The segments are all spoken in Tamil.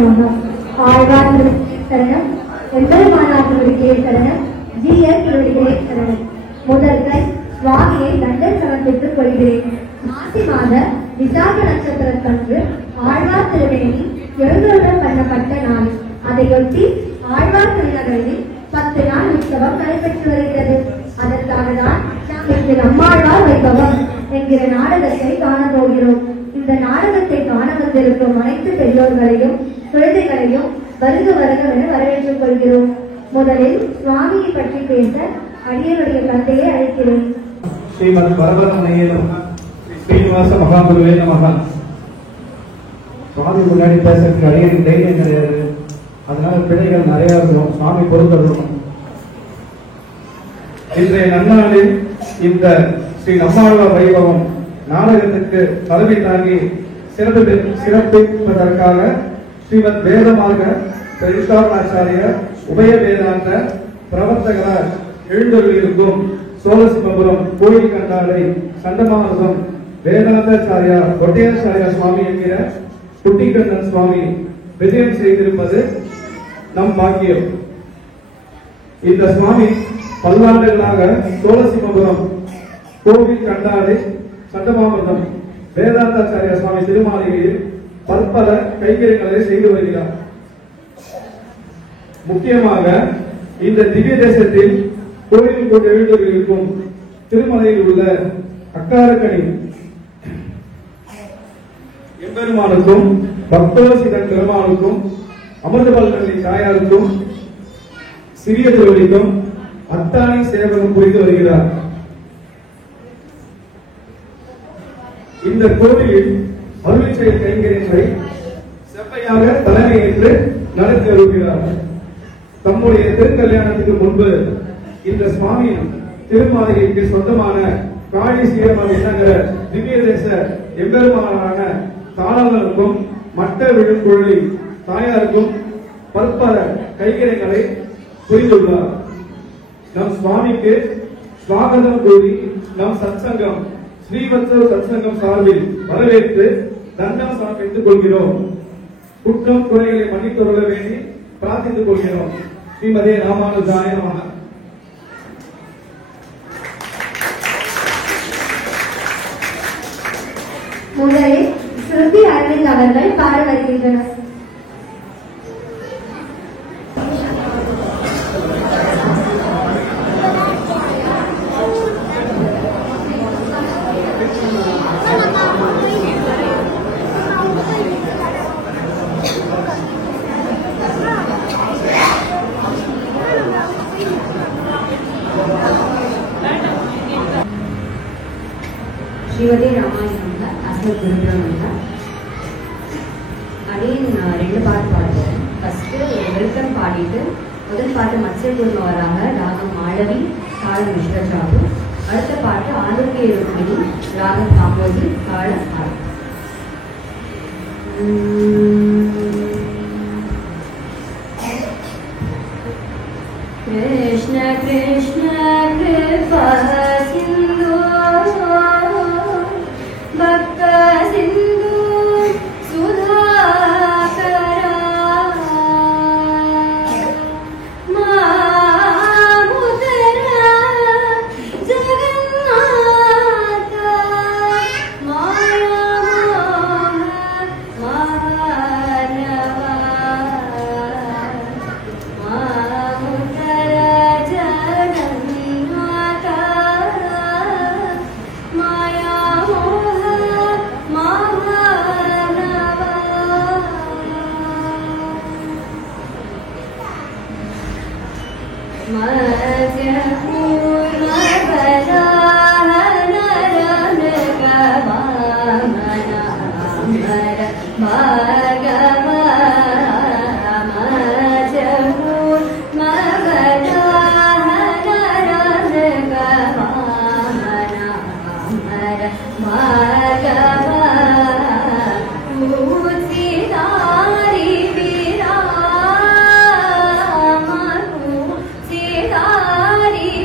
நமः. ஆழ்வார் சரணம், எம்பெருமானார் திருவடிகளே சரணம், ஜீயர் திருவடிகளே சரணம். முதல்கள் சுவாமியை தண்டல் சமர்ப்பித்துக் கொள்கிறேன். மாசி மாத விசாக நட்சத்திரத்தன்று ஆழ்வார் திருவேணி எழுந்தருளம் பண்ணப்பட்ட நாள். அதையொட்டி ஆழ்வார் திருநகரில் 10 நாள் உற்சவம் நடைபெற்று வருகிறது. அதற்காக தான் நாம் இன்று நம்மாழ்வார் வைபவம் என்கிற நாடகத்தை காணப்போகிறோம். இந்த நாடகத்தை காண வந்திருக்கும் அனைத்து பெரியோர்களையும் குழந்தைகளையும் வருக வருகவென வரவேற்றுக் கொள்கிறோம். முதலில் சுவாமியை பற்றி பேச அடியனுடைய தந்தையை அழைக்கிறேன். ஸ்ரீமத் வரவரமனையிலும் ஸ்ரீனிவாச மகாகுருவே நமக. சுவாமி முன்னாடி பேசுறதுக்கு அடியனுக்கு தைரியம் கிடையாது, அதனால பிழைகள் நிறைய இருக்கும். சுவாமி பொறுத்தரும். இன்றைய நன்னாளில் இந்த ஸ்ரீ நம்மாழ்வார் வைபவம் நாடகத்துக்கு தலைமை தாங்கி சிறப்பிப்பதற்காக ஸ்ரீமத் வேதமாக பெரிசாரணாச்சாரிய உபய வேதாந்த பிரவர்த்தகரார் எழுந்தருளிருக்கும் சோழசிபபுரம் கோயில் கண்டாலை சண்டமானசம் வேதாந்தாச்சாரியா கொட்டையாச்சாரியா சுவாமி என்கிற குட்டிக்கண்ணன் சுவாமி விஜயம் செய்திருப்பது நம் பாக்கியம். இந்த சுவாமி பல்லாண்டுகளாக சோழசிபபுரம் கோவில் கண்டாலை சண்டமானசம் வேதாந்தாச்சாரியா சுவாமி திருமாளிகையில் பற்பல கைங்கரியங்களை செய்து வருகிறார். முக்கியமாக இந்த திவ்ய தேசத்தில் கோயில் கொண்டு எழுந்திருக்கும் திருமலையில் உள்ள அக்காரக்கணி எம்பெருமானுக்கும் பக்தோசிதன் பெருமானுக்கும் அமிர்தபல்கனி தாயாருக்கும் சிறிய திருவடிக்கும் அத்தாணி சேவகம் புரிந்து வருகிறார். இந்த கோவிலில் அருளி செயல் கைங்கரியங்களை செவ்வையாக தலைமையேற்று நடத்தி வருகிறார். தம்முடைய திருக்கல்யாணத்துக்கு முன்பு இந்த சுவாமி திருமாளிகைக்கு சொந்தமான காளி சீரமம் என்னங்கிற திவ்ய தேச எம்பெருமானான தாளர்களுக்கும் மட்ட விழுங்குழலி தாயாருக்கும் பற்பல கைங்கரியங்களை புரிந்துள்ளார். நம் சுவாமிக்கு சுவாகதம் கூறி நம் சத்சங்கம் ஸ்ரீவத்சவ சத்சங்கம் சார்பில் வரவேற்று தண்டம் சமர்ப்பித்துக் கொள்கிறோம். குற்றம் குறைகளை மன்னித்துள்ள வேண்டி பிரார்த்தித்துக் கொள்கிறோம். ஸ்ரீமதே ராமானுஜாய நமः. முதலில் ஸ்ருதி அரவிந்த் அவர்கள் பாட வருகின்றனர். ஸ்ரீமதி ராமாயணம் அசல் குருபிரமன். அப்படின்னு நான் 2 பாட்டு பாடுறேன். ஃபர்ஸ்ட் வெல்கம் பாடிட்டு முதல் பாட்டு மத்ஸ்ய குருமவராக ராகம் மாளவி தாளம் விஸ்வசாபு. அடுத்த பாட்டு ஆரோக்கிய ருக்மிணி ராகம் காம்போதி தாளம் ஆறு. கிருஷ்ண கிருஷ்ண கிருபா சிந்து பக்த சிந்து சுதாகரா மாமுதரா ஜெகந்நாத மாயாமோக மானவா மாமுதரா ஜெகந்நாத Hari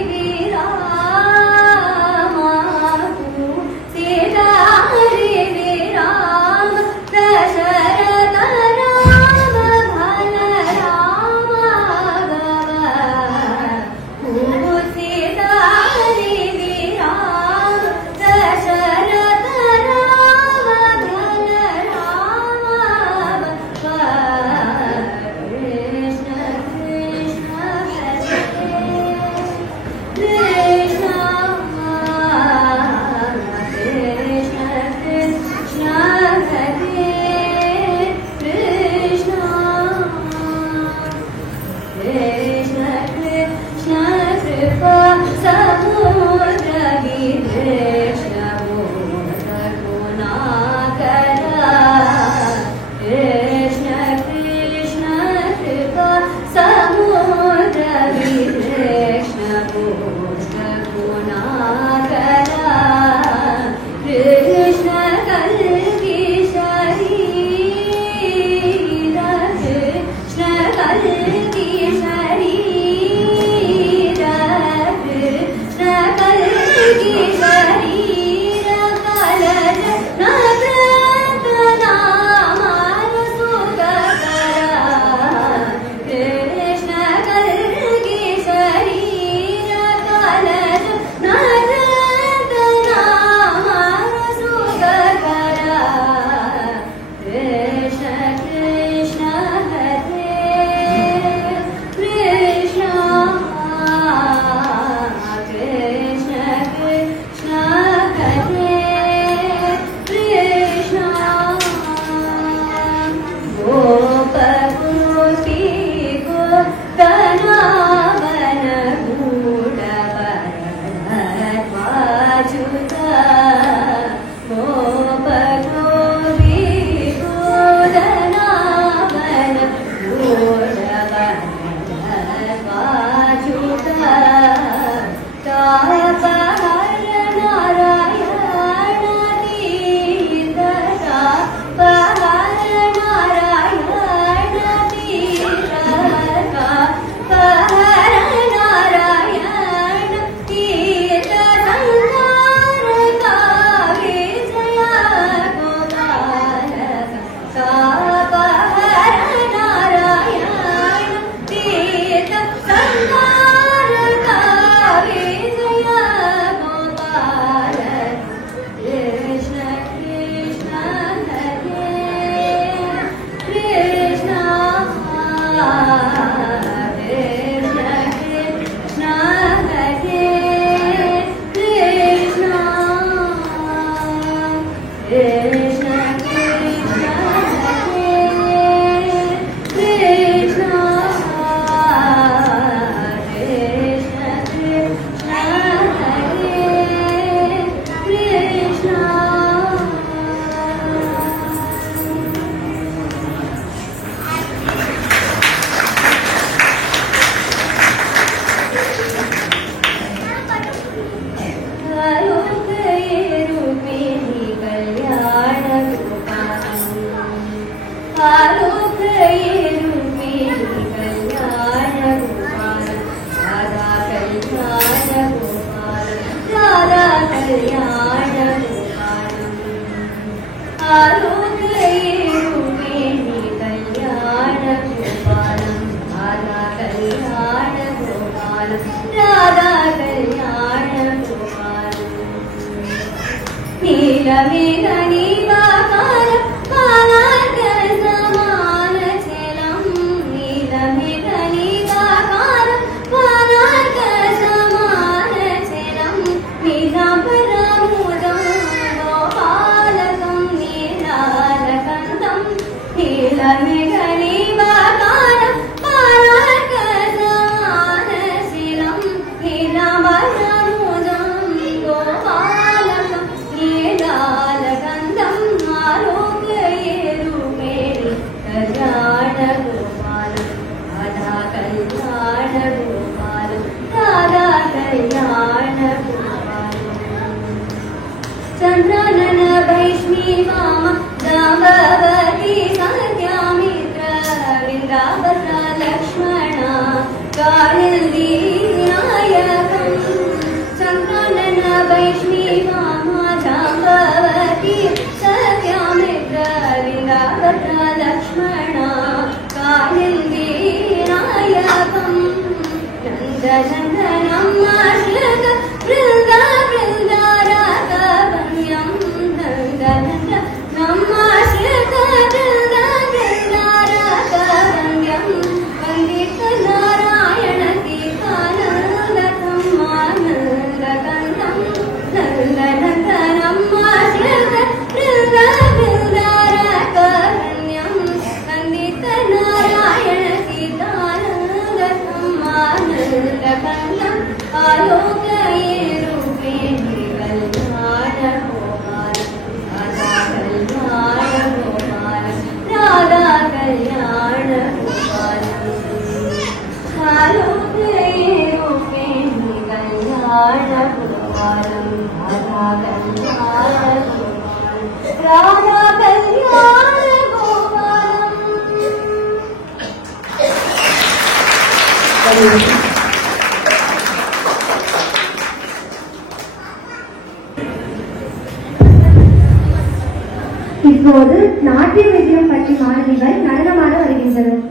இப்போது நாட்டிய விஜயம் பற்றி மாணவிகள் நடனமாட வருகின்றனர்.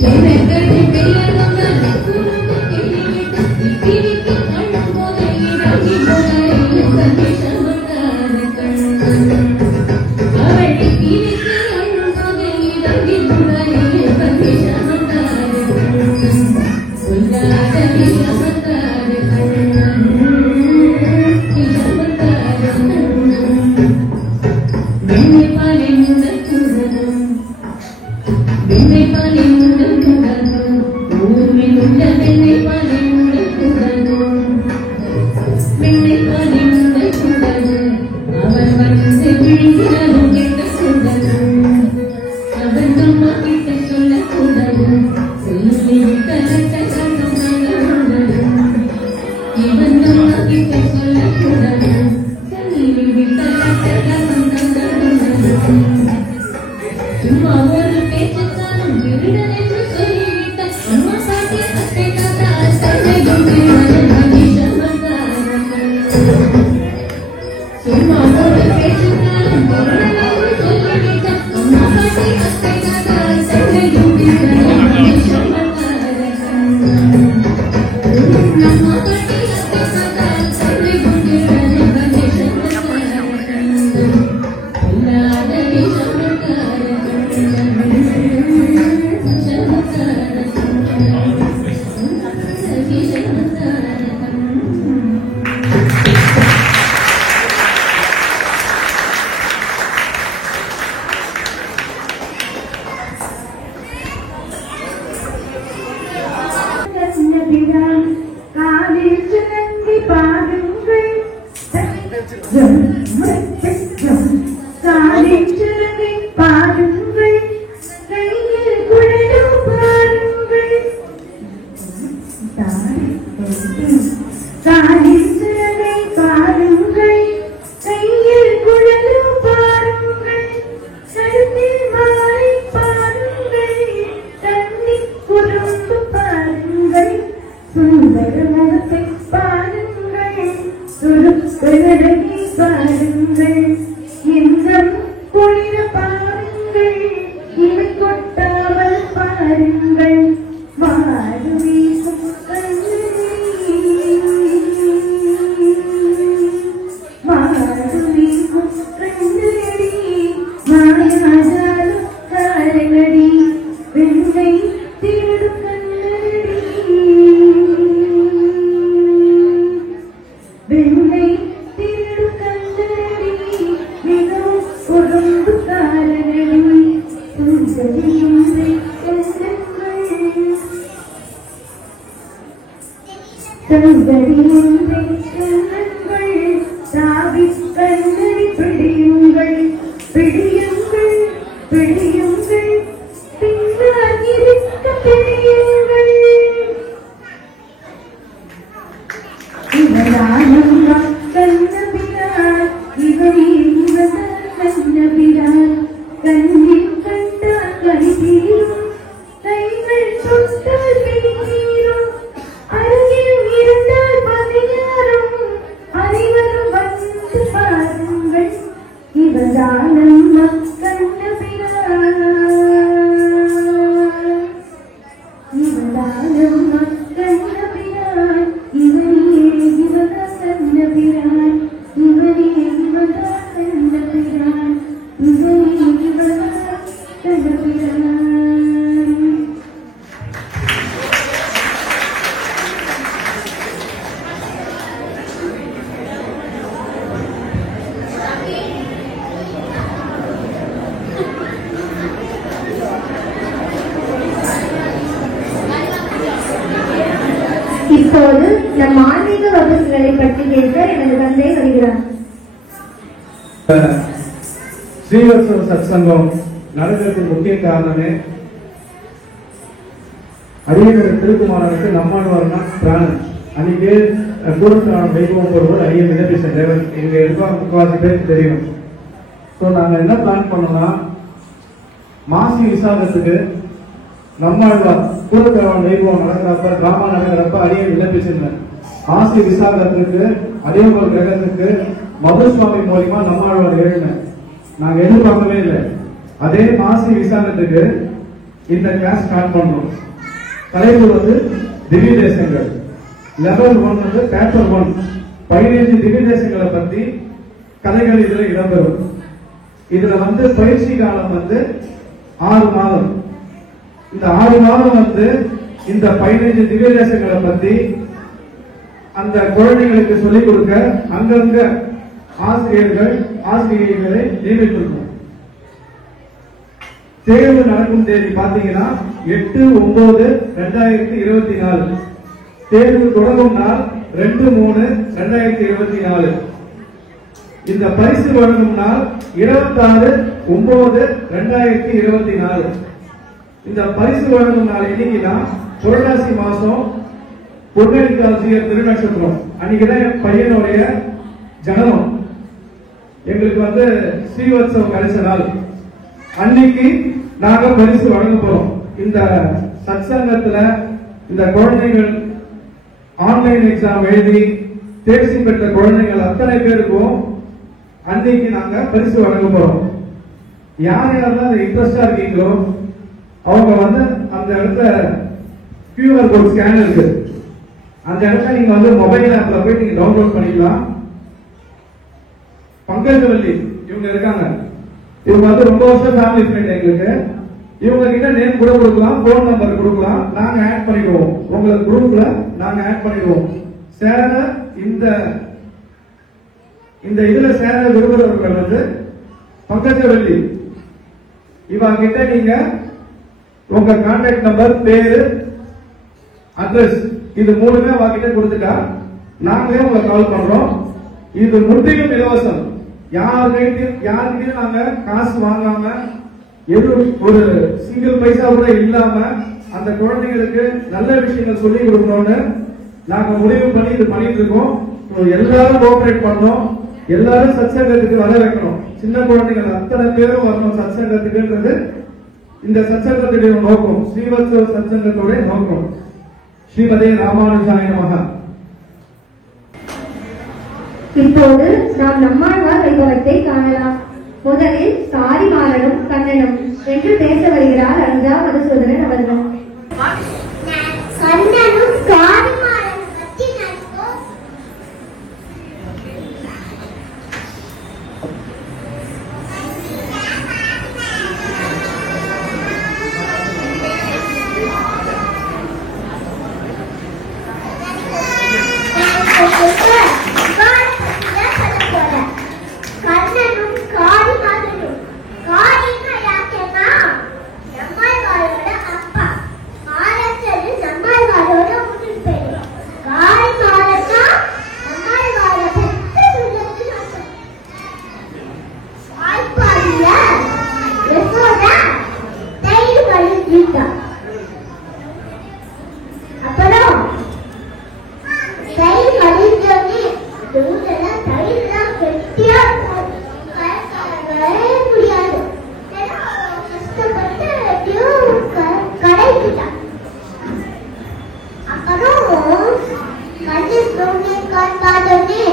Yeah. இப்போது நம் ஆன்மீக வகுப்புகளை பற்றி பேச எனது தந்தை வருகிறார். ஸ்ரீவத்சவ சத்சங்கம் நடக்கிறதுக்கு முக்கிய காரணமே அரியகர திருக்குமாரனுக்கு நம்மாழ்வார்னா பிராணன். அன்னைக்கு கூடத்தான வைபவம் ஒருவர் ஐய மிதபீசன் தேவன் இங்க இருக்க முக்காவாசி பேருக்கு தெரியும். ஸோ நாங்க என்ன பிளான் பண்ணோம்னா மாசி விசாகத்துக்கு நம்மாழ்வார் கூடத்தான வைபவம் நடக்கிறப்ப டிராமா நடக்கிறப்ப அரிய மிதபீசன் மாசி விசாகத்துக்கு அதேபோல் கிரகத்துக்கு மதுசுவாமி மூலியமா நம்மாழ்வார் எழுதின நாங்க எதிர்பார்க்கவே இல்லை. அதே மாசி விசாகத்துக்கு இந்த கிளாஸ் ஸ்டார்ட் பண்றோம். தலைப்பு வந்து திவ்ய தேசங்கள். லெவல் 1 வந்து பேப்பர் 1 15 திவ்ய தேசங்களை பத்தி கதைகள் இதுல இடம்பெறும். இதுல வந்து பயிற்சி காலம் வந்து 6 மாதம். இந்த 6 மாதம் வந்து இந்த 15 திவ்ய தேசங்களை பத்தி அந்த குழந்தைகளுக்கு சொல்லிக் கொடுக்க அங்கங்க ஆசிரியர்களை நியமித்திருக்கோம். தேர்வு நடக்கும் தேதி பாத்தீங்கன்னா 8/9/2024. தேர்வு தொடங்கும் நாள் 2/3/2024. இந்த பரிசு வழங்கும் நாள் 26/9/2024. இந்த பரிசு வழங்கும் நாள் என்னைக்குன்னா புரட்டாசி மாசம் பொன்னடிக்காசிய திருநட்சத்திரம் அன்னைக்குதான் என் பையனுடைய ஜனனம். எங்களுக்கு ஸ்ரீவத்சவம் கடைசி நாள் அன்னைக்கு நாங்க பரிசு வழங்க போறோம். இந்த சத்சங்கத்துல இந்த குழந்தைகள் ஆன்லைன் எக்ஸாம் எழுதி தேர்ச்சி பெற்ற குழந்தைகள் அத்தனை பேருக்கும் அன்னைக்கு நாங்க பரிசு வழங்க போறோம். யார் யாரெல்லாம் இன்ட்ரெஸ்டா இருக்கீங்களோ அவங்க அந்த இடத்துல QR கோட் ஸ்கேன் இருக்கு. அந்த இடத்துல நீங்க மொபைல் ஆப்ல போய் நீங்க டவுன்லோட் பண்ணிக்கலாம். பங்கஜவல்லி இவங்க இருக்காங்க. இவங்க ரொம்ப வருஷம் ஃபேமிலி ஃப்ரெண்ட் எங்களுக்கு. இவங்க கிட்ட நேம் கூட கொடுக்கலாம், போன் நம்பர் கொடுக்கலாம். நாங்க ஆட் பண்ணிடுவோம். உங்களுக்கு குரூப்ல நாங்க ஆட் பண்ணிடுவோம். சேர இந்த இதுல சேர விரும்புறவர்கள் பங்கஜவல்லி இவ கிட்ட நீங்க உங்க கான்டாக்ட் நம்பர், பேரு, அட்ரஸ் இது மூணுமே அவகிட்ட கொடுத்துட்டா நாங்களே உங்களை கால் பண்றோம். இது முற்றிலும் இலவசம். யாருக்கிட்டையும் நாங்க காசு வாங்காம ஒரு சிங்கிள் பைசா கூட இல்லாம அந்த குழந்தைகளுக்கு நல்ல விஷயங்கள் சொல்லி கொடுக்கணும்னு நாங்க முடிவு பண்ணி இது பண்ணிட்டு இருக்கோம். எல்லாரும் கோஆபரேட் பண்ணோம். எல்லாரும் சத்சங்கத்துக்கு வர வைக்கணும். சின்ன குழந்தைகள் அத்தனை பேரும் வரணும் சத்சங்கத்துக்குன்றது இந்த சத்சங்கத்துடைய நோக்கம், ஸ்ரீவத்சவ சத்சங்கத்துடைய நோக்கம். ஸ்ரீமதே ராமானுஜாய நமஹ. இப்போது நாம் நம்மாழ்வார் வைபவத்தை காணலாம். முதலில் சாரிமாறனும் கண்ணனும் என்று பேச வருகிறார் அஞ்சா மதுசூதனன் அவர்கள். கண்ணனும் சாரிமாறனும் பற்றி நடக்கும். கண்ணனும் காரிமாறனும். காரின்னா யாருன்னா நம்மாழ்வாரோட அப்பா. மாரச்சது நம்மாழ்வாரோட முதல் பேரு. காரிமாறன்னா நம்மாழ்வாரோட பெற்ற பிள்ளைக்கு அர்த்தம். வாய்ப்பாடிய யசோதா தயிர் கழிஞ்சிட்டா. அப்புறம் தயிர் கழிஞ்சோடனே தூதெல்லாம் தயிர்லாம் கெட்டியா முடியாது. கஷ்டப்பட்டு கடைக்கிட்டான். அப்புறம் கண்ணன் தோணி பார்த்தோன்னே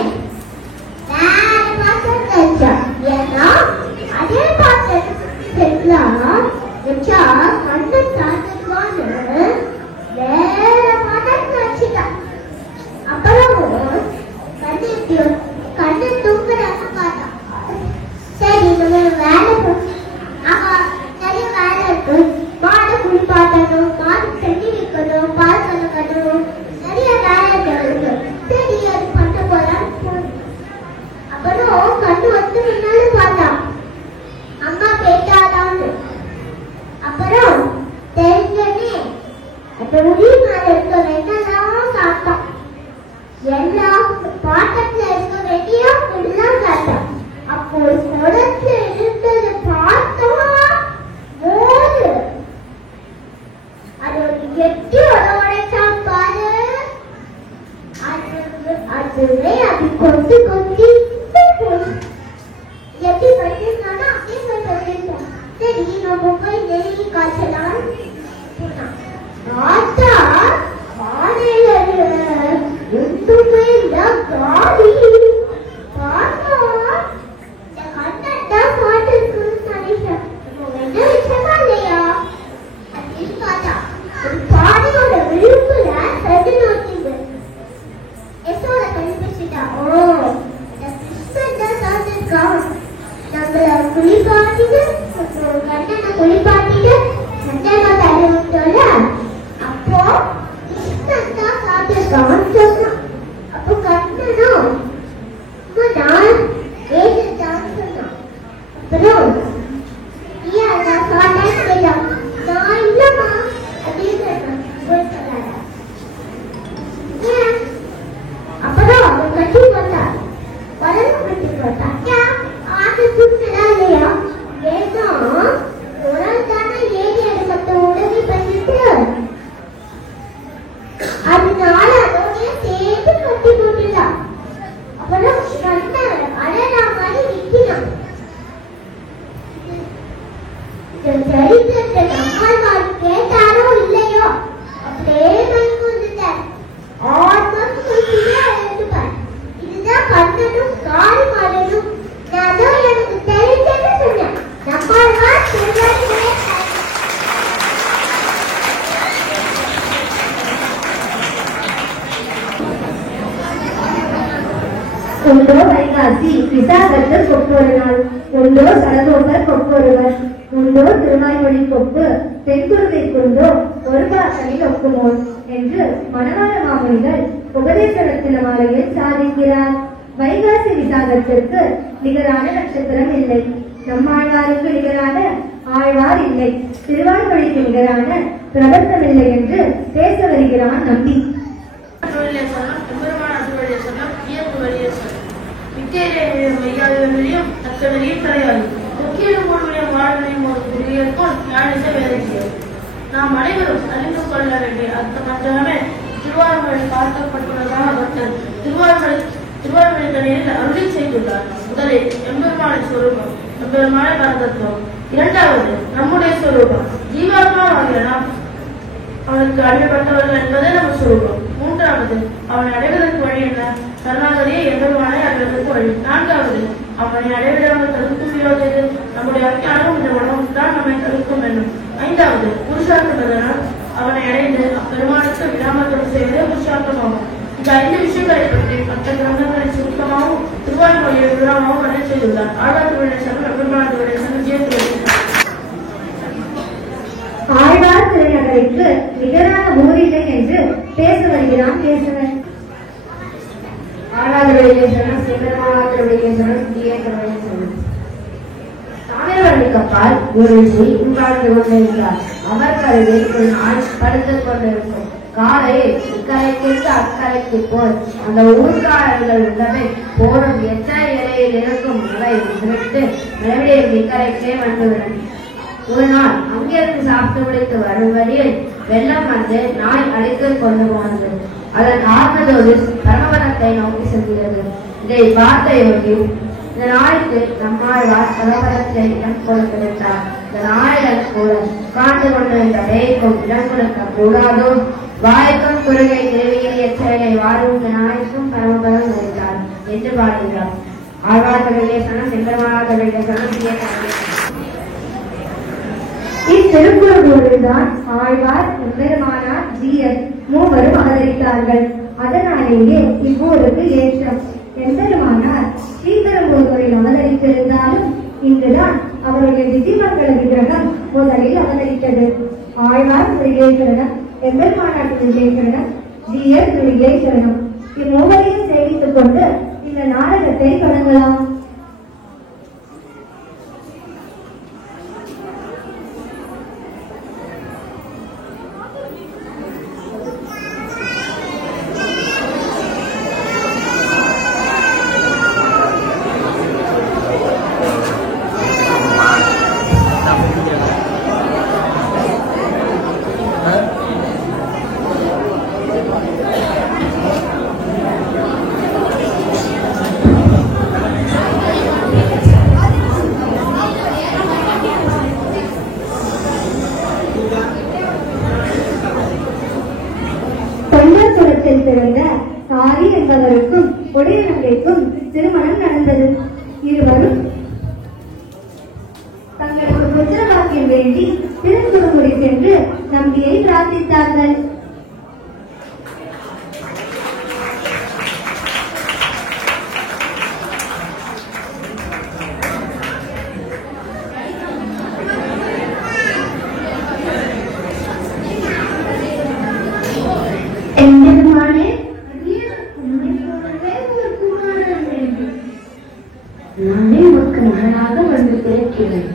வேற பாத்திரம் வச்சா. ஏன்னா அதே பாத்திரம் வச்சா கண்ணன் சாத்துக்குவான்னு வேற பாத்திரம் வச்சுட்டான். அப்புறம் கண்ணன் தூங்குறாங்க பார்த்தா. சரி நம்ம வேலை நிறைய வேலை இருக்கு. மாடை குளிப்பாட்டணும், மாடு தண்ணி வைக்கணும், பால் கலக்கணும், நிறைய வேலை இருக்கு. சரி அது பண்ண போறான்னு. அப்புறம் கண்ணு நின்னாலும் பார்த்தா அம்மா கேட்டாதான்னு. அப்புறம் தெரிஞ்சனே அந்த உரி மேல இருக்க வெண்ணெல்லாம் சாப்பிட்டான். எல்லா பாத்திரத்துல இருக்க வெட்டியும் எல்லாம் சாப்பிட்டான். அப்போ குடத்துல இருந்தது பார்த்தா மோது. அது ஒரு எட்டி உடைச்சான் பாரு. அதுவே அது கொத்தி கொத்தி எப்படி பண்ணிருந்தானோ அப்படியே போய் பண்ணிருந்தான். சரி நம்ம போய் நெருங்கி காய்ச்சலாம். பார்த்தா பானையில ஒன்றுமே இல்ல, காலி. பார்த்தா இந்த கண்ணன் தான் பாட்டு இருக்குன்னு நினைச்சேன். என்ன விஷயமா இல்லையா அப்படின்னு பார்த்தா ஒரு பானையோட விழுப்புல செடி நோக்கிது. எசோட கண்டுபிடிச்சிட்டா. ஓ இந்த கிருஷ்ணன் தான் சாப்பிட்டுருக்கான். நம்மள குளிப்பாட்டிட்டு கண்ணனை குளிப்பாட்டிட்டு சந்தன தடவை விட்டோம்ல. அப்போ உண்டோ வைகாசி விசாகத்து கொப்பொரு நாள், உண்டோ சடகோபர் கொப்பொருவர், உண்டோ திருவாய்மொழி கொப்பு தென்குருவை கொண்டோ ஒரு பாசனில் ஒக்குமோ என்று மணவாள மாமுனிகள் உபதேச ரத்தின மாலையில் சாதிக்கிறார். வைகாசி விசாகத்திற்கு நிகரான நட்சத்திரம் இல்லை, நம்மாழ்வாருக்கு நிகரான ஆழ்வார் இல்லை, திருவாய்மொழிக்கு நிகரான பிரபந்தம் இல்லை என்று பேச வருகிறான் நம்பி. நாம் அனைவரும் அறிந்து கொள்ள வேண்டிய அந்த மந்திரமே திருவாரூரை பார்க்கப்பட்டுள்ளதாக பக்தர் திருவாரூரை தனியில் அருளி செய்துள்ளார். முதலில் எம்பெருமானின் ஸ்வரூபம், எம்பெருமானை பரதத்துவம். இரண்டாவது நம்முடைய ஸ்வரூபம், ஜீவாத்மா ஆகிய நாம் அவனுக்கு அடையப்பட்டவர்கள் என்பதே நம்ம ஸ்வரூபம். மூன்றாவது அவனை அடைவதற்கு வழி என்ன, கருணாகரியை எம்பெருமானை அடைவதற்கு வழி. நான்காவது அவனை அடைவிடாமல் தடுக்கும் விரோதது நம்முடைய அத்தியானம் இந்த உணவு தான் நம்மை தடுக்கும் என்னும். ஐந்தாவது புருஷார்த்தம், அவனை அடைந்து அப்பெருமானுக்கு விடாமல் செய்வதே புருஷார்த்தமாகும். இந்த 5 விஷயங்களை பற்றி மற்ற கிரந்தங்களை சுருக்கமாகவும் திருவாய்மொழியை விழாமாகவும் அடைய செய்துள்ளார். ஆழ்வார் திருவிழேசன் அப்பெருமான திருவிழேசன் ஜெயத்துறை. ஆழ்வார் திருநகருக்கு நிகரான ஊரில்லை என்று பேச வருகிறான் கேசவன். ஆழ்வார் திருவிழேசன் சிவபெருமான் திருவிழேசன் ஜெயத்துறை. தாமிரவர்ணிக்கப்பால் ஒரு ரிஷி உட்கார்ந்து கொண்டிருக்கிறார். அவர் கருவில் ஒரு நாள் படுத்துக் கொண்டிருக்கும். காலையில் இக்கரைக்கு அக்கரைக்கு போய் அந்த ஊர்காரர்கள் உள்ளவை போடும் எத்தனை இலையில் இருக்கும் இவை விட்டு மறுபடியும் இக்கரைக்கே வந்துவிடும். ஒரு நாள் அங்கிருந்து சாப்பிட்டு முடித்து வரும் வழியில் வெள்ளம் வந்து நாய் அடித்து கொண்டு போனது. அதன் ஆர்வத்தோடு பரமபதத்தை நோக்கி செல்கிறது. இதை பார்த்த யோகி, இந்த நாய்க்கு நம்மாழ்வார் பரமபதத்தை இடம் கொடுத்திருந்தார். இந்த நாயுடன் கூட உட்கார்ந்து கொண்டிருந்த பேய்க்கும் இடம் கொடுக்க கூடாதோ, வாய்க்கும் குறுகை திருவியில் எச்சரிக்கை வாழும் இந்த நாய்க்கும் பரமபதம் வருகிறார் என்று பாடுகிறார். ஆழ்வார் திருவிழேசனம் செம்பெருமானார் திருவிழேசனம். இத்திருக்குறளோடுதான் ஆழ்வார் எம்பெருமானார் ஜீயர் மூவரும் அவதரித்தார்கள். அதனாலேயே இவ்வூருக்கு ஏற்றம். எம்பெருமானார் ஸ்ரீபெரும்புதூரில் அவதரித்திருந்தாலும் இங்குதான் அவருடைய திதிமங்கல விக்கிரகம் முதலில் அவதரித்தது. ஆழ்வார் திருவிழேசனம், எம்பெருமானார் திருவிழேசனம், ஜீயர் திருவிழேசனம் இம்மூவரையும் சேவித்துக் கொண்டு இந்த நாடகத்தை தொடங்கலாம். பிறந்த சாரி என்பவருக்கும் உடையநங்கைக்கும் திருமணம் நடந்தது. இருவரும் தங்களுக்கு புத்திர வாக்கியம் வேண்டி திருக்குறுங்குடி சென்று நம்பியை பிரார்த்தித்தார்கள். நானே உனக்கு மகனாக வந்து பிறக்கிறேன்.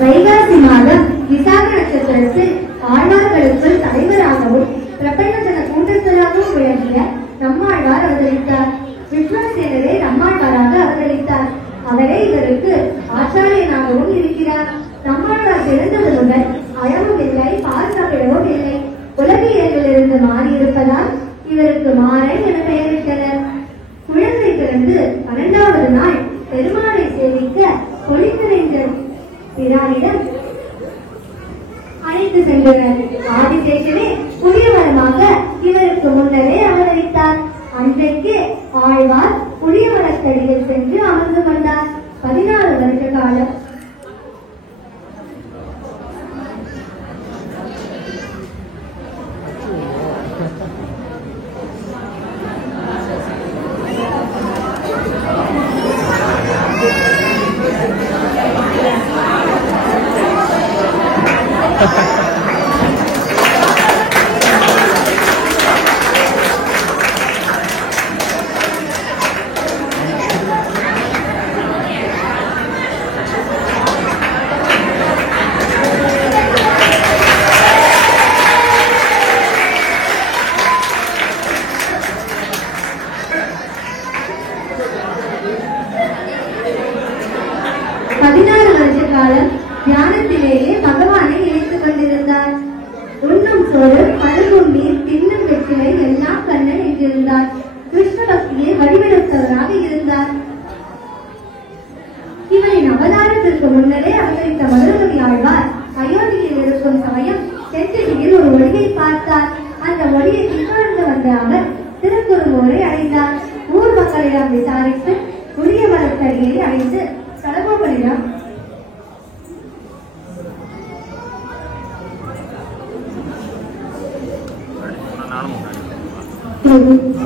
வைகாசி மாதம் விசாக நட்சத்திரத்தில் ஆழ்வார்களுக்குள் தலைவராகவும் பிரபஞ்சன கூட்டத்தலாகவும் விளங்கிய நம்மாழ்வார் அவதரித்தார். விஸ்வசேனரே நம்மாழ்வாராக அவதரித்தார். அவரே இவருக்கு ஆச்சாரியனாகவும் இருக்கிறார். நம்மாழ்வார் பிறந்தது முதல் அழவும் இல்லை, பால் சாப்பிடவும் இல்லை. உலகியலிருந்து மாறியிருப்பதால் இவருக்கு மாறன் என பெயரிட்டனர். குழந்தை பிறந்து 12வது நாள் பெருமாளை சேவிக்க பொழிந்தறிந்த பிரானிடம் அழைத்து சென்றனர். ஆதிசேஷனே புலியவரமாக இவருக்கு முன்னரே அவதரித்தார். அன்றைக்கு ஆழ்வார் புலியவரத்தடியில் சென்று அமர்ந்து கொண்டார். 16 வருஷ காலம். தியானத்திலேயே பகவானை நினைத்துக் கொண்டிருந்தார். உண்ணும் சோறு, பருகும் நீர், தின்னும் வெற்றிலை எல்லாம் கண்ணன் என்றிருந்தார். கிருஷ்ண பக்தியை வடிவெடுத்தவராக இருந்தார். இவரின் அவதாரத்திற்கு முன்னரே அவதரித்த மதுரகவி ஆழ்வார் அயோத்தியில் இருக்கும் சமயம் சென்னையில் ஒரு ஒளியை பார்த்தார். அந்த ஒளியை பின்தொடர்ந்து வந்த அவர் திருக்குறுங்கூரை அடைந்தார். ஊர் மக்களிடம் விசாரித்து உரிய மரத்தடியை அடைந்து சடகோபனிடம்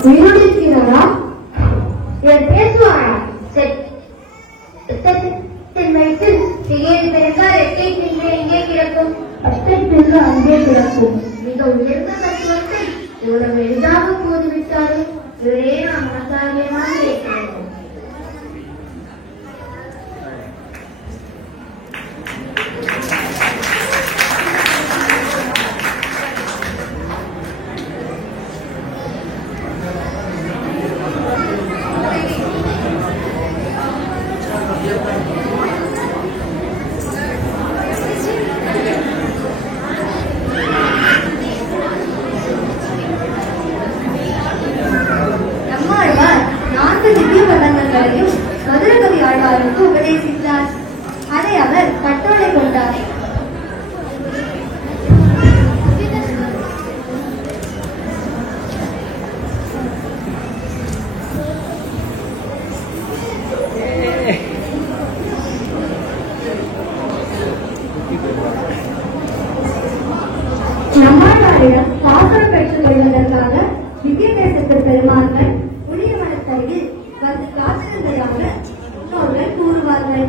வினோதிக்கிறாரா? பேசுவாரா? எங்கே கிடக்கும்? அங்கே கிடக்கும். மிக உயர்ந்த தத்துவத்தை இவ்வளவு எளிதாக கூறிவிட்டாலும் இவரே நாம் மனசாகியமாக இருக்கிறோம். மதுரகவி ஆழ்வாருக்கு உபதேசித்தார். அதை அவர் கட்டளை கொண்டார். நம்மாழ்வாரிடம் பாசனம் பெற்றுக் கொள்வதற்காக வித்தியாசத்தில் பெருமார்கள் புளிய மரத்தருகில் வந்து காத்திருந்ததாக முன்னோர்கள் கூறுவார்கள்.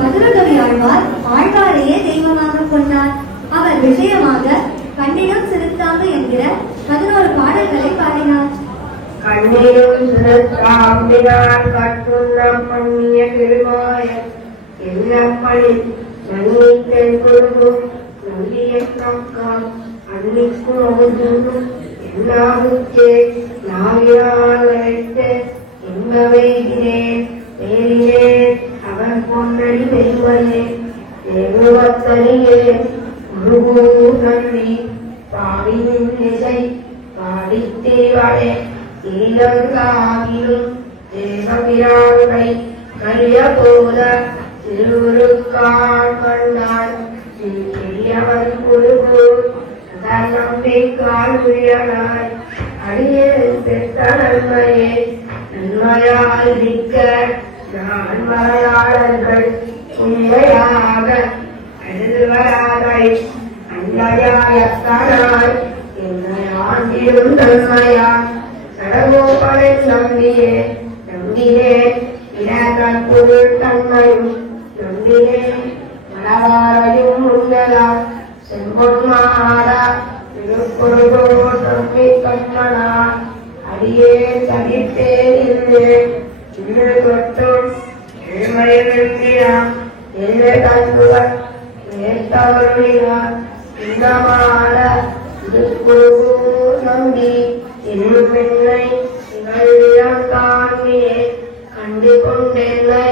மதுரகவி ஆழ்வார் ஆழ்வாரையே தெய்வமாக கொண்டார். அவர் விஷயமாக கண்ணிடம் செலுத்தாமை என்கிற 11 பாடல்களை பாடினார். கண்ணிலும் சிறுத்தாம்பினான் கட்டுள்ளம் பண்ணிய பெருமாயம் எல்லப்பணி மன்னித்தல் கொடுக்கும் நல்லிய காக்காம் அன்னிக்கும் அவதூறும் எல்லாவுக்கே நாவினால் அழைத்து என்பவைகிறேன் பேரினேன் அவர் பொன்னடி பெருமையே தேவத்தனியே குருகூ நன்றி பாவியின் இசை பாடித்தேவாளே ஈழங்காகிலும் தேவபிரான்மை கரிய போல திருவுருக்கால் கண்டான் பெரியவன் குருகூர் நம்பிக்கால் உரியனாய் அடியேன் பெற்ற நன்மையே நன்மையால் இருக்க நான் மறையாளர்கள் உண்மையாக எழுதுவராதை அன்னையாயத்தானாய் என்னை ஆண்டிடும் நன்மையால் சடகோபனின் நம்பினேன் இடதன் பொருள் தன்மையும் நம்பினேன் மலவாரையும் உண்டலாம் செம்பொன்மாடா திருப்பொருளோ நம்பி கண்ணனா அடியே தனித்தேன் இருந்தேன் இன்று தொட்டும் ஏழ்மையிலாம் எல்லை தந்துவர் ஏற்றவர்களினார் இந்தமாட திருக்குருகூ நம்பி என்னும் என்னை நிகழ்விடம் தாங்கியே கண்டு கொண்டென்னை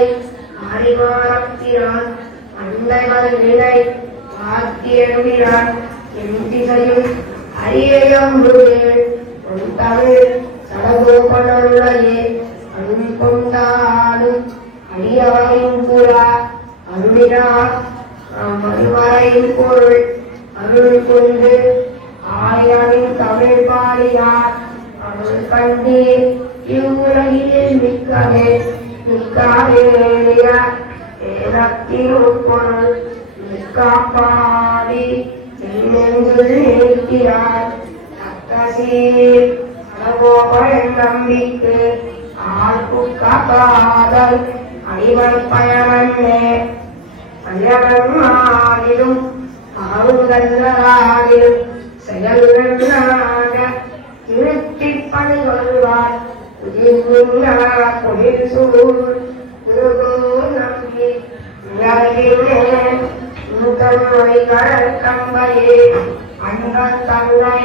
அறிவாரத்தினான் அண்டைவர் நிலை வாக்கியெழுகிறான் என் திசையும் அரியம்புகள் உன் தமிழ் சடகோபனுள்ளையே அருள் கொண்டாடும் அடியாரின் புறா அருளினார் நாம் அறிவாரின் பொருள் அருள் கொண்டு ஆயிரம் தமிழ் பாடியார் அருள் கண்டே இவ்வுலகில் மிக்கவே மிக்காவேறிய ஏதத்தின் பொருள் மிக்காப்பாடி நெஞ்சில் நீக்கிறார் அத்தசீர் சடகோபன் நம்பிக்கு ஆழ்புக்காதல் அடிவன் பயனே பயனாகிலும் ஆறுதல்லாகிலும் செயல்களாக திருத்தி பணி கொள்வார் கொடில் சூழ் குரு நம்பி கம்பையே அன்பன் தன்னை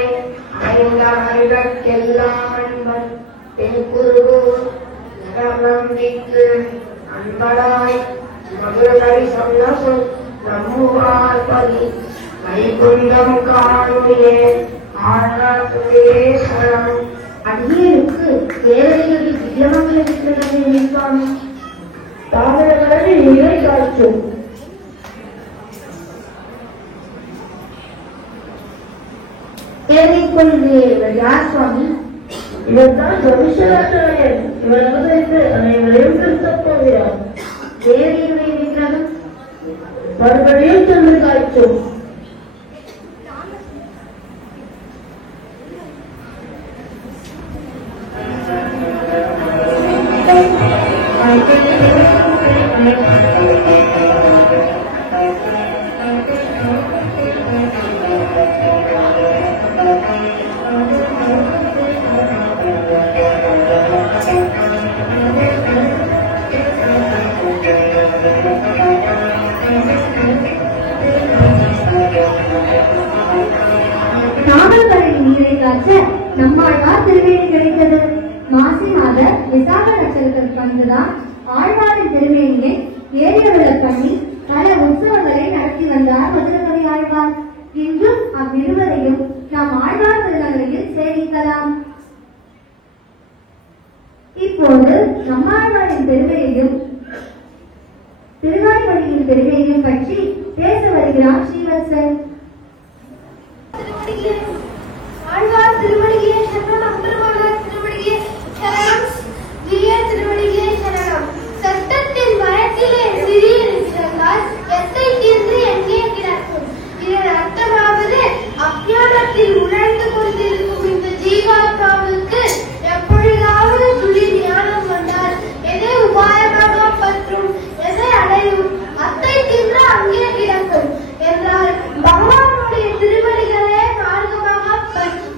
ஐந்த அறிவெல்லாம் அன்பன் பெண் குரு நம்பிக்கு அன்பனாய் மகளை சொன்ன சொல் நம்முவார்பதி வைகுண்டம் காணுமே ஆழ்வார்த்தேஸ்வரம் அடியேனுக்கு தேவதைகளில் திவ்யமங்கல விக்கிரகத்தை நினைப்பானே தாமிரவரது நிலை காட்டும் தேவைக்குள்ளே இவர் யார் சுவாமி? இவர்தான் பவிஷ்யராஜன். இவர் அவதரித்து அனைவரையும் திருத்தப் போகிறார். தேவதையுடைய விக்கிரகம் மறுபடியும் சென்று காய்ச்சும். நாவல்களின் நீரை காற்ற நம்மாழ்வார் திருமேனி கிடைத்தது. மாசி மாத விசாக நட்சத்திரம் வந்துதான் ஆழ்வாரின் திருமேனியை ஏரியவிழ பண்ணி பல உற்சவங்களை நடத்தி வந்தார் மதுரகவி ஆழ்வார். இன்றும் அவ்விருவரையும் நாம் ஆழ்வார் திருநகரில் சேவிக்கலாம். இப்போது நம்மாழ்வாரின் பெருமையையும் திருவாய்மொழியின் பெருமையையும் பற்றி பேச வருகிறார் ஸ்ரீவத்சன். ஆழ்வார் திருவடியே சரணம், பெருமானார் திருவடியே சரணம், ஜீய திருவடியே சரணம். சட்டத்தின் மரத்திலே சிறிய நிற்கிறால் எத்தை தீர்ந்து எங்கே கிடக்கும்? இதன் அர்த்தமாவது அஞ்ஞானத்தில் உணர்ந்து கொண்டிருக்கும் இந்த ஜீவாத்மாவுக்கு எப்பொழுதாவது துளி ஞானம் வந்தால் எதை உபாயமாக பற்றும், எதை அடையும், அத்தை தீர்ந்து அங்கே கிடக்கும் என்றால் பகவானுடைய திருவடிகளே மார்க்கமாக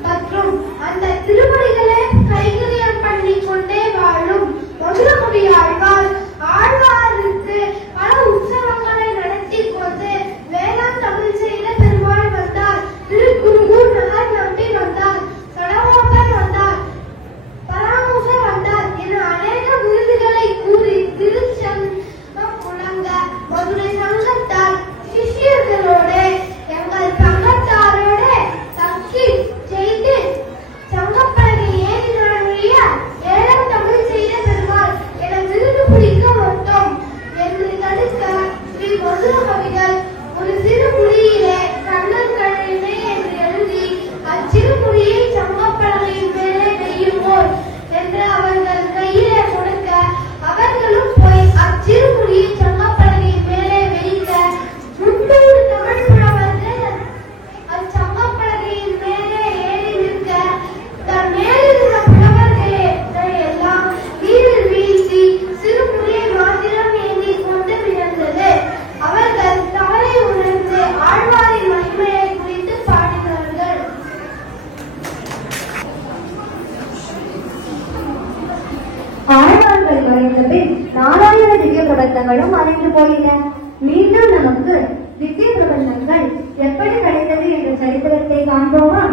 பற்றும். அந்த திருவடிகளே கைகரியம் பண்ணி கொண்டே வாழும் மதுரமுடி ஆழ்வார். ஆழ்வாருக்கு பல உற்சவங்களை நடத்தி கொண்டு வேளாண் தமிழ் செய்த பெருமாள் வந்தார். திருக்குறுகூர் நகர் நம்பி வந்தார். சடகோபன் வந்தார். பராமூசர் வந்தார் என அநேக விருதுகளை கூறி திருச்சங்கம் முழங்க மதுரை சங்கத்தார் சிஷியர்களோட எங்கள் சங்கத்தாரோட சக்தி செய்து சங்கப்பலகை ஏறினாருடைய ஏழம் தமிழ் செய்த பெருமாள் என விருது பிடிக்க வந்தோம் என்று தடுக்க ஸ்ரீ மதுரகவிகள் ஒரு சிறு புலியிலே கண்ணன் கழிவே என்று எழுதி அச்சிறு புலியை சங்கப்பலகையின் மேலே நெய்யுமோர் என்று அவர்கள் கையிலே கொடுக்க அவர்களும் போய் அச்சிறு புலியை சங்கப்பலகையின் மேலே வைக்க 300 தமிழ் புலவர்கள் அச்சங்கப்பலகையின் மேலே ஏறி நிற்க தன் மேலிருந்த புலவர்களை எல்லாம் நீரில் வீழ்த்தி சிறு புலியை மாத்திரம் ஏந்தி கொண்டு விழுந்தது. அவர்கள் தவறை உணர்ந்து ஆழ்வாரின் மகிமையை குறித்து பாடினார்கள். ஆழ்வார்கள் மறைந்த பின் 4000 திவ்ய பிரபந்தங்களும் மறைந்து போயின. மீண்டும் நமக்கு திவ்ய பிரபந்தங்கள் எப்படி கிடைத்தது என்ற சரித்திரத்தை காண்போமா?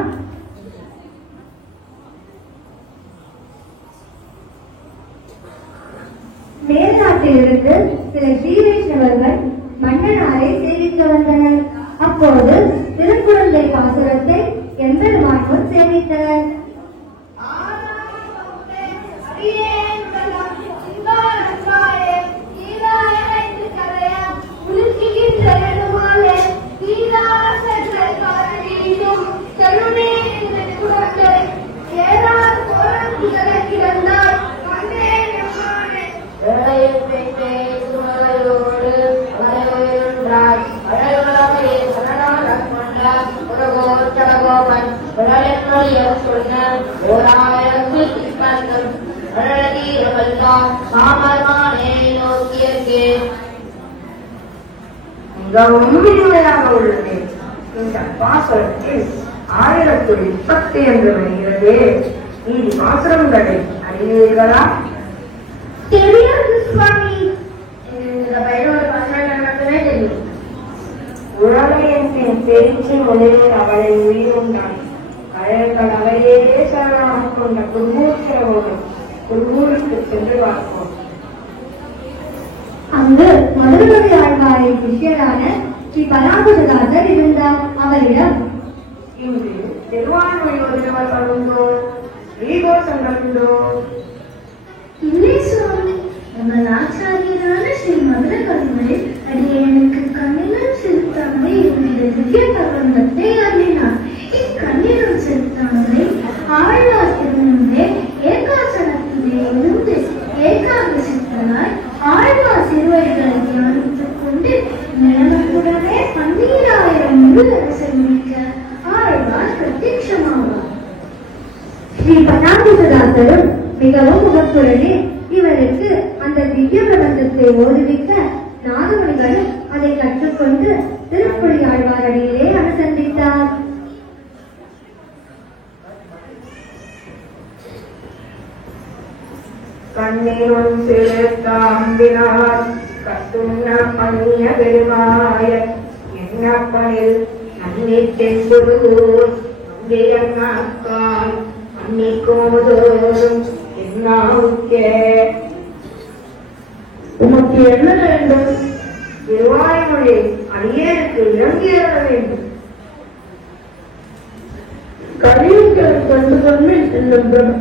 மேல்நாட்டிலிருந்து சில ஸ்ரீ வைஷ்ணவர்கள் மன்னனாரை சேவிக்க வந்தனர். அப்போது திருக்குழந்தை பாசுரத்தை எம்பெருமான் முன் சேவித்தனர். கருணை திருப்பதியர் சொன்ன 1000 சிற்பங்கள் அழகீரமெல்லாம் மாமர்மானே நோக்கியற்கே. மிகவும் இனிமையாக உள்ளது. இந்த பாசுரத்தில் 1030 என்று வருகிறது. மீதி பாசுரங்களை அறிவீர்களா? தெரியாது சுவாமி. இந்த பைரவர் பாசுரம் மட்டுமே தெரியும். உலகையின் பேச்சு முதலில் அவளை உயிருண்டான் கழைகள் அவையே சரணமாக கொண்ட குருமூருக்கு சென்று பார்ப்போம். அங்கு மதுரகவி ஆழ்வாரின் சிஷ்யரான ஸ்ரீ பராங்குததாசர் இருந்தார். அவரிடம், இன்று திருவாரூர் ஒருவர் உண்டோ? ஸ்ரீகோஷங்கள் உண்டோ? இல்லை சுவாமி. உங்கள் ஆச்சாரியரான ஸ்ரீ மதுரகவிகள் அடியேனுக்கு கண்ணிலும் செலுத்தாமை என்னுடைய திவ்ய பிரபந்தத்தை அருளினார். இக்கண்ணிலும் செலுத்தாமை ஆழ்வார் திருமுன்பே ஏகாசனத்திலே இருந்து ஏகாதசித்தனாய் ஆழ்வார் சிறுவர்களை தியானித்துக் கொண்டு நிலமத்துடனே 12,000 முழுதரசை முடிக்க ஆழ்வார் பிரத்யட்சமாவார். ஸ்ரீ பராங்குததாசரும் மிகவும் முகத்துடனே இவருக்கு அந்த திவ்ய பிரபந்தத்தை ஓதுவிக்க நாதமுனிகளும் அதை கற்றுக்கொண்டு திருப்புலி ஆழ்வார் அடியிலே அனுசந்தித்தார். கண்ணீரும் சிறுத்தாம்பினார் கட்டுண்ண பண்ணிய பெருமாய என்னப்பனில் நன்னி தென்புருகூர் நம்பியங்கால் அன்னிக்கோதோறும் என்னாவுக்கே. உமக்கு என்ன வேண்டும்? திருவாய்மொழி அடியேனுக்கு இறங்கியற வேண்டும். கலியுங்கள் கண்டு கொள்மின் என்னும்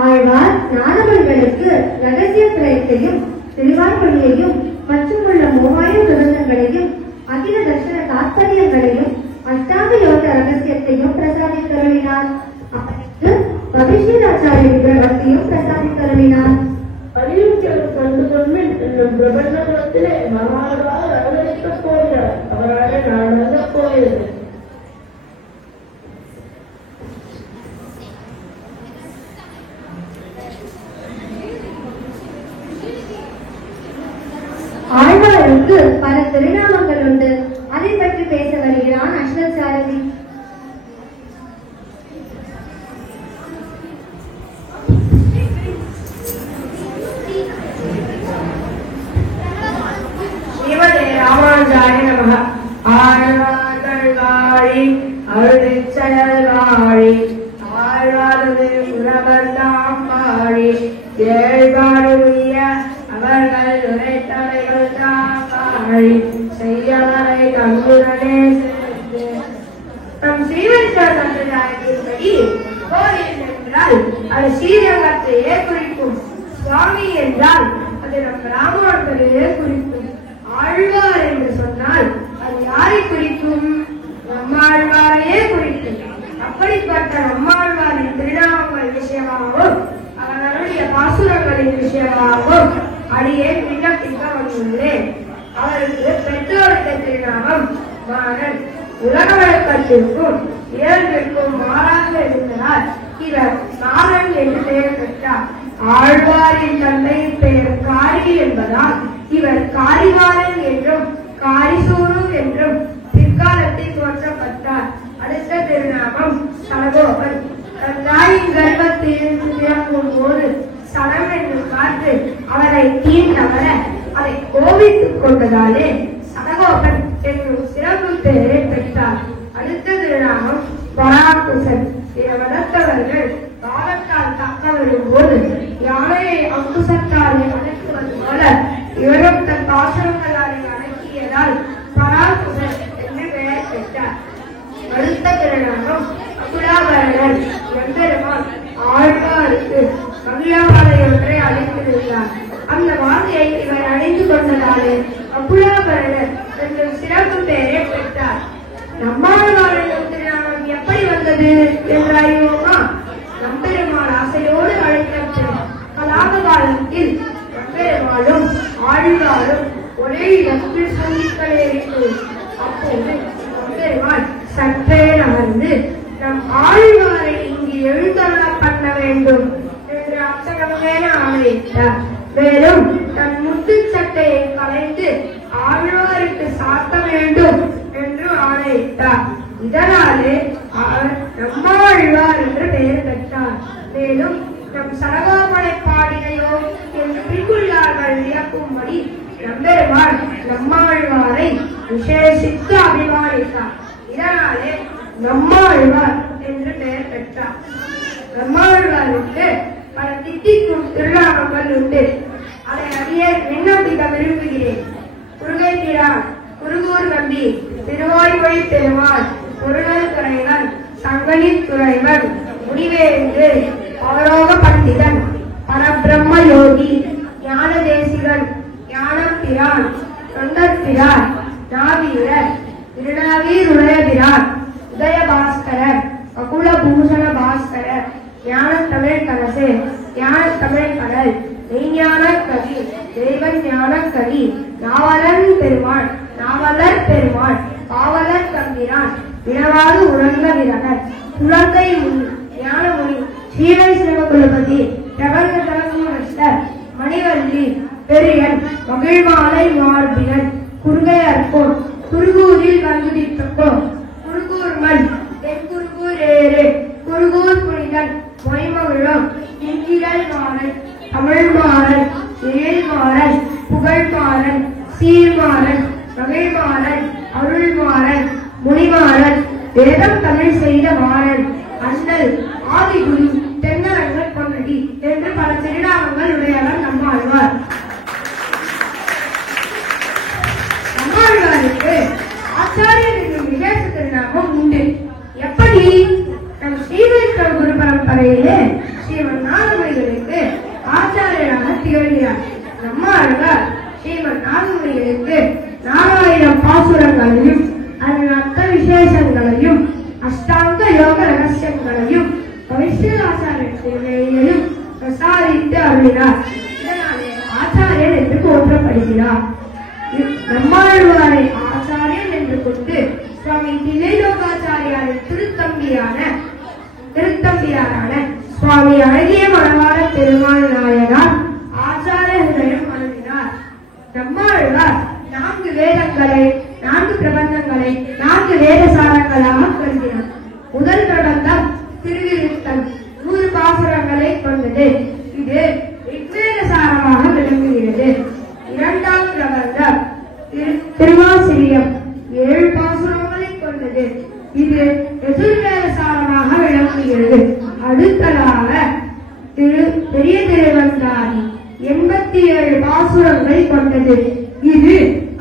ஆழ்வார் நாதமுனிகளுக்கு ரகசிய பிரயத்தையும் திருவாய்மொழியையும் மற்றும் உள்ள 3000 கிரந்தங்களையும் அகில தர்ஷன தாத்பரியங்களையும் அஷ்டாங்க யோக ரகசியத்தையும் பிரசாதித்தருளினார். அவருக்கு பவிஷ்யராச்சாரிய விக்கிரகத்தையும் பிரசாதித்தருளினார். கலியுங்கள் கண்டு கொள்மின் என்னும் பிரபந்தத்திலே மகாழ்வார் அவதரிக்கப் போகிறார். அவரால் நடந்தப் போகிறது. ஆழ்வாருக்கு பல திருநாமங்கள் உண்டு. அதை பற்றி பேச வருகிறான் அஸ்வத் சாரதி. ஸ்ரீமதே ராமானுஜாய நமः. ஆழ்வார்கள் வாழி அருளிச்செயல் வாழி ஆழ்வாரது புறவர்தாம் வாழி ஏழ்வாருடைய அவர்கள் உரைத்தவைகள் தாம் வாழி செய்யவரை கண்குடனே சேர்த்து. நம் ஸ்ரீவரிஷ்டர் சம்பிரதாயத்தின்படி கோயில் என்றால் அது ஸ்ரீரங்கத்தையே குறிக்கும். சுவாமி என்றால் அது நம் ராமானுஜரையே குறிக்கும். ஆழ்வார் என்று சொன்னால் அது யாரை குறிக்கும்? நம்மாழ்வாரையே குறிக்கும். அப்படிப்பட்ட நம்மாழ்வாரின் திருநாமங்கள் விஷயமாகவும் அவர்களுடைய பாசுரங்களின் விஷயமாகவும் அடியே விண்ணப்பிக்க வந்துள்ளேன். அவருக்கு பெற்றோருக்கு திருநாமம் மாறன். உலக வழக்கத்திற்கும் இயல்பிற்கும் மாறாக இருந்ததால் இவர் மாறன் என்று பெயர் பெற்றார். ஆழ்வாரின் தந்தையின் பெயர் காரி என்பதால் இவர் காரிவாரன் என்றும் காரிசூரு என்றும் பிற்காலத்தில் தோற்றப்பட்டார். அடுத்த திருநாமம் சடகோபன். தன் தாயின் கர்ப்பத்தில் பிறக்கும் போது சடம் என்று பார்த்து அவரை தீண்டவர அதை கோபித்துக் கொண்டதாலே சடகோபன் என்னும் சிறப்பு பெயரை பெற்றார். அடுத்த திருநாமம் பராங்குசன். பிற மதத்தவர்கள் காலத்தால் தாக்க வரும் போது யானையை அங்குசத்தால் அடக்குவது போல இவரும் தன் பாசனங்களால் அடக்கியதால் பராங்குசன் என்று பெயர் பெற்றார். அடுத்த திருநாமம் அகுலாபரணன். எம்பெருமான் ஆழ்வாருக்கு மகிழாவாதை ஒன்றை அளித்திருந்தார். அந்த வாதையை இவர் அணிந்து கொண்டதாலே அகுலாபரணன் என்ற சிறப்பு பெயரை பெற்றார். நம்மாழ்வாரின் திருநாமம் எப்படி வந்தது என்று அறிவோமா? நம்பெருமாள் ஆசையோடு அழைத்த கலாப காலத்தில் நம்பெருமாளும் ஆழ்வாரும் ஒரே இடத்தில் சந்திக்கவே வேண்டும். அப்போது நம்பெருமாள் சற்றே அமர்ந்து நம் ஆழ்வாரை இங்கு எழுந்தருள பண்ண வேண்டும் என்று அச்சகமேன ஆணையிட்டார். மேலும் தன் முட்டுச் சட்டையை களைந்து ஆழ்வாருக்கு சாத்த வேண்டும் என்று ஆணையிட்டார். இதனாலே அவர் நம்மாழ்வார் என்று பெயர் பெற்றார். மேலும் நம் சரகாமலை பாடினையோ என்று பின்குள்ளார்கள் வியக்கும்படி நம்பெருமாள் நம்மாழ்வாரை விசேஷித்து அபிமானித்தார். இதனாலே நம்மாழ்வார் என்று பெயர் பெற்றார். நம்மாழ்வாருக்கு பல தித்திக்கும் திருநாமங்கள் உண்டு. அதை அறிய விண்ணப்பிக்க விரும்புகிறேன். குருகைத்திரான், குருகூர் நம்பி, திருவாய்மொழி பெருமாள், பொருளல் துறைவன், சங்கனி துறைவன், முடிவேந்து, அவரோக பண்டிதன், பரபிரம்ம யோகி, ஞான தேசிகன், ஞானம் பிரான், தொண்டர் பிரான், நாவீரர், திருநாவீர் உதயபிரான், உதயபாஸ்கரர், அகுல பூஷண பாஸ்கரர், ஞான தமிழ் கலசு, ஞான தமிழ் கடல், மெய்ஞான கவி, தெய்வ ஞான கவி, நாவலன் பெருமாள், நாவலர் பெருமாள், காவலர் தம்பிரான், வினவாது உணர்ந்த விரகர், குழந்தை முனி, ஞானமுனி, ஸ்ரீவை சிவகுலபதி, பிரபஞ்ச தலகுமரஸ்தர், மணிவல்லி, பெரியன், மகிழ்மாலை மார்பினன், குறுகை அற்போன், குருகூரில் வந்துதித்தோ, குருகூர்மன், தென்குருகூர் ஏறு, குருகூர் புனிதன், மொய்மகிழம், இங்கிரல் மாறன், தமிழ் மாறன், எழில் மாறன், புகழ் மாறன், சீர்மாறன், மகிழ்மாறன், அருள் மாறன், முனிமாறன், வேதம் தமிழ் செய்த மாறன், அண்ணல், ஆதிகுரு, தென்னரங்கல் பொன்னடி என்று பல திருநாமங்கள் உடையவர் நம்மாழ்வார். நம்மாழ்வாருக்கு ஆச்சாரியர் என்னும் விசேஷ திருநாமம் உண்டு. எப்படி? நம் ஸ்ரீவைஷ்ணவ குரு பரம்பரையிலே ஸ்ரீமன் நாகமணிகளுக்கு ஆச்சாரியராக திகழ்கிறார். நம்மாழ்வார் ஸ்ரீமன் நாகமணிகளுக்கு 4000 பாசுரங்களையும் அதன் அர்த்த விசேஷங்களையும் அஷ்டாங்க யோக ரகசியங்களையும் வைஷ்ணவாச்சாரிய திருவையிலும் பிரசாரித்து அருளினார். இதனாலே ஆச்சாரியர் என்று போற்றப்படுகிறார். நம்மாழ்வாரை ஆச்சாரியன் என்று கொண்டு சுவாமி தில்லைலோகாச்சாரியாரின் திருத்தம்பியாரான சுவாமி அழகிய மணவாள பெருமாள் நாயனார் ஆச்சாரிய ஹிருதயம் அருளினார். நம்மாழ்வார் 4 வேதங்களை, 4 பிரபந்தங்களை 4 வேதசாரங்களாக கருதினார். முதல் பிரபந்தம் திருவிருத்தம் 100 பாசுரங்களை கொண்டது. இது ரிக்வேதசாரமாக விளங்குகிறது. இரண்டாம் பிரபந்தம் திருவாசிரியம் 7 பாசுரங்களை கொண்டது. இது எதிர்வேதசாரமாக விளங்குகிறது. அடுத்ததாக பெரிய திருவந்தாதி 87 பாசுரங்கள் கொண்டது. இது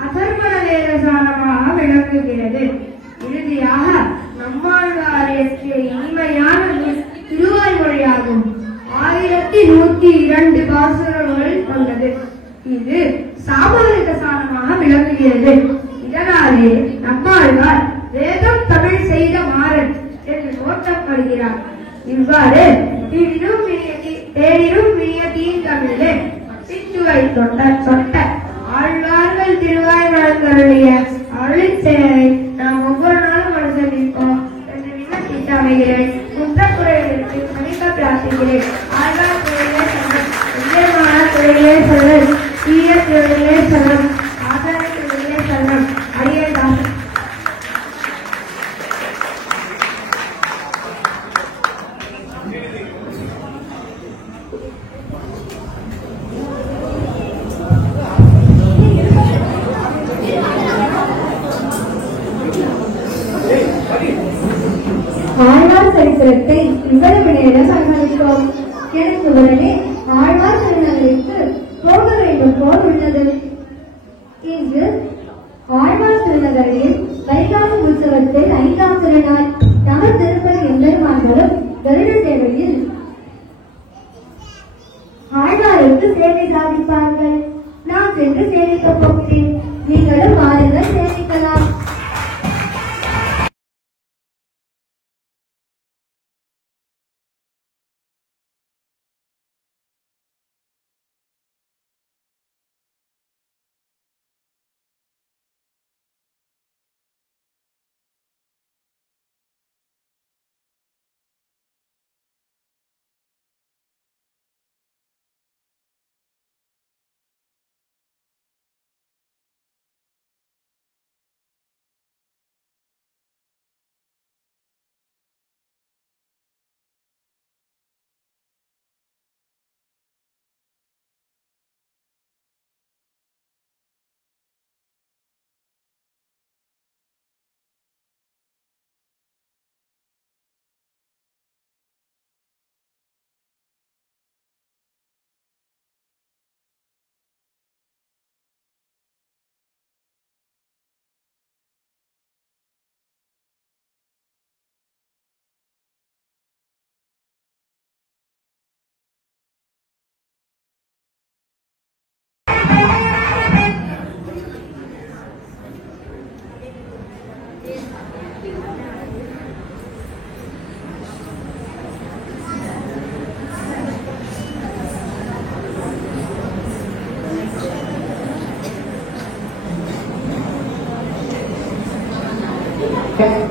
அதர்வண வேதசாரமாக விளங்குகிறது. இறுதியாக நம்மாழ்வார் இயற்றிய இனிமையான திருவாய்மொழியாகும். 1102 பாசுரங்கள் கொண்டது. இது சாமவேத சாரமாக விளங்குகிறது. இதனாலே நம்மாழ்வார் வேதம் தமிழ் செய்த மாறன் என்று போற்றப்படுகிறார். இவ்வாறு தேரிரும் விழிய தீந்தமிழே சிற்றுவை சொட்ட ஆழ்வார்கள் திருவாய்மொழிகளுடைய அருளிச் செயலை நாம் ஒவ்வொரு நாளும் அனுசரிப்போம் என்று விமர்சித்து அமைகிறேன். குற்றக்குறைகளுக்கு மன்னிக்க பிரார்த்திக்கிறேன். ஆழ்வார் துறையிலே செல்லும், உயர்மான துறையிலே செல்லும், தீய துறையிலே செல்லும், ஆசாரிய துறையிலே செல்லும். அடியே தாசன். ஆழ்வார் சரித்திரத்தை இவ்வளவு நேரம் அனுமதித்தோம். எனக்கு உடனே ஆழ்வார் திருநகருக்கு போக வேண்டும் போல் உள்ளது. இன்று ஆழ்வார் திருநகரில் வைகாசி உற்சவத்தில் 5ஆம் திருநாள். நமது திருப்பதி எம்பெருமான்களும் கருட சேவையில் ஆழ்வாருக்கு சேவை சாதிப்பார்கள். நான் சென்று சேவிக்கப் போகிறேன். நீங்களும் வாருங்கள், சேவிக்கலாம்.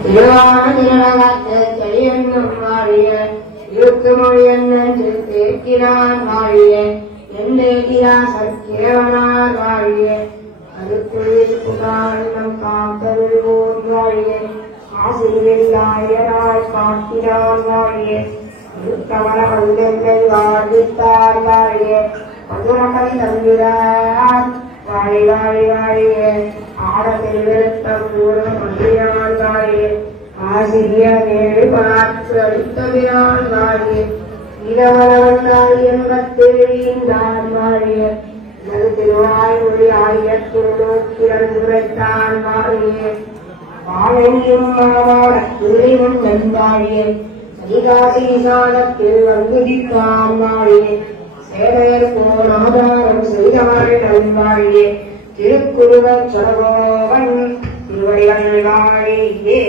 திருவானதிரகத்து தெளியென்னும் வாழிய இருக்குமொழி என்று தேக்கினார் வாழிய எந்தேகிரா சற்கேவனார் வாழிய அதுக்குள் புகாரணம் காத்தருள்வோர் வாழிய ஆசிரியராய் காட்டினார் வாழிய கமல வந்தென்னை வாழ்வித்தார் வாழிய மதுரகை தந்திரார் வாழி வாழி வாழிய ஆடத்தில் விருத்தம் பூர்வம் மந்திரான் வாழிய ஆசிரியர் நேழி பார்த்து அளித்தவிரான் வாழிய இடவரவந்தால் என்பத்தேழிந்தார் வாழிய எனது திருவாய்மொழி ஆயிரத்தில் நோக்கிறந்துரைத்தான் வாழிய வாழையும் மாவாட துறையும் நண்பாழிய அதிகாசி விசாலத்தில் வந்துதித்தான் வாழிய சேவையர் போல் ஆதாரம் செய்தாள் நல்வாழியே திருக்குருவச் சரகோவன் திருவடிகள் வாழியே.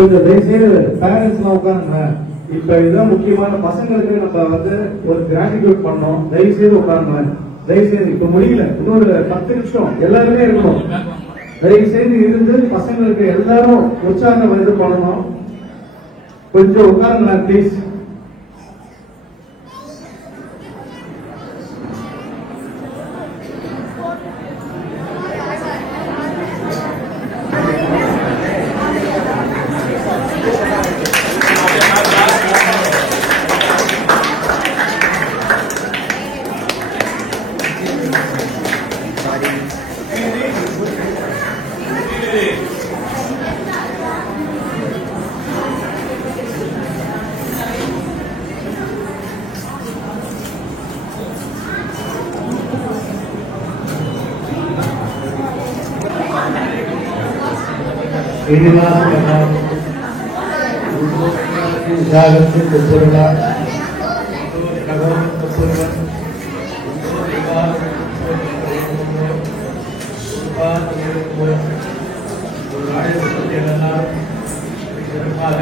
கொஞ்சம் தயவுசெய்து பேரண்ட்ஸ் எல்லாம் உட்காருங்க. இப்ப இதுதான் முக்கியமான பசங்களுக்கு நம்ம வந்து ஒரு கிராட்டிடியூட் பண்ணோம். தயவுசெய்து உட்காருங்க. தயவுசெய்து இப்ப முடியல, இன்னொரு 10 நிமிஷம் எல்லாருமே இருக்கணும். தயவுசெய்து இருந்து பசங்களுக்கு எல்லாரும் உற்சாகம் இது பண்ணணும். கொஞ்சம் உட்காருங்க ப்ளீஸ். சிறப்பாக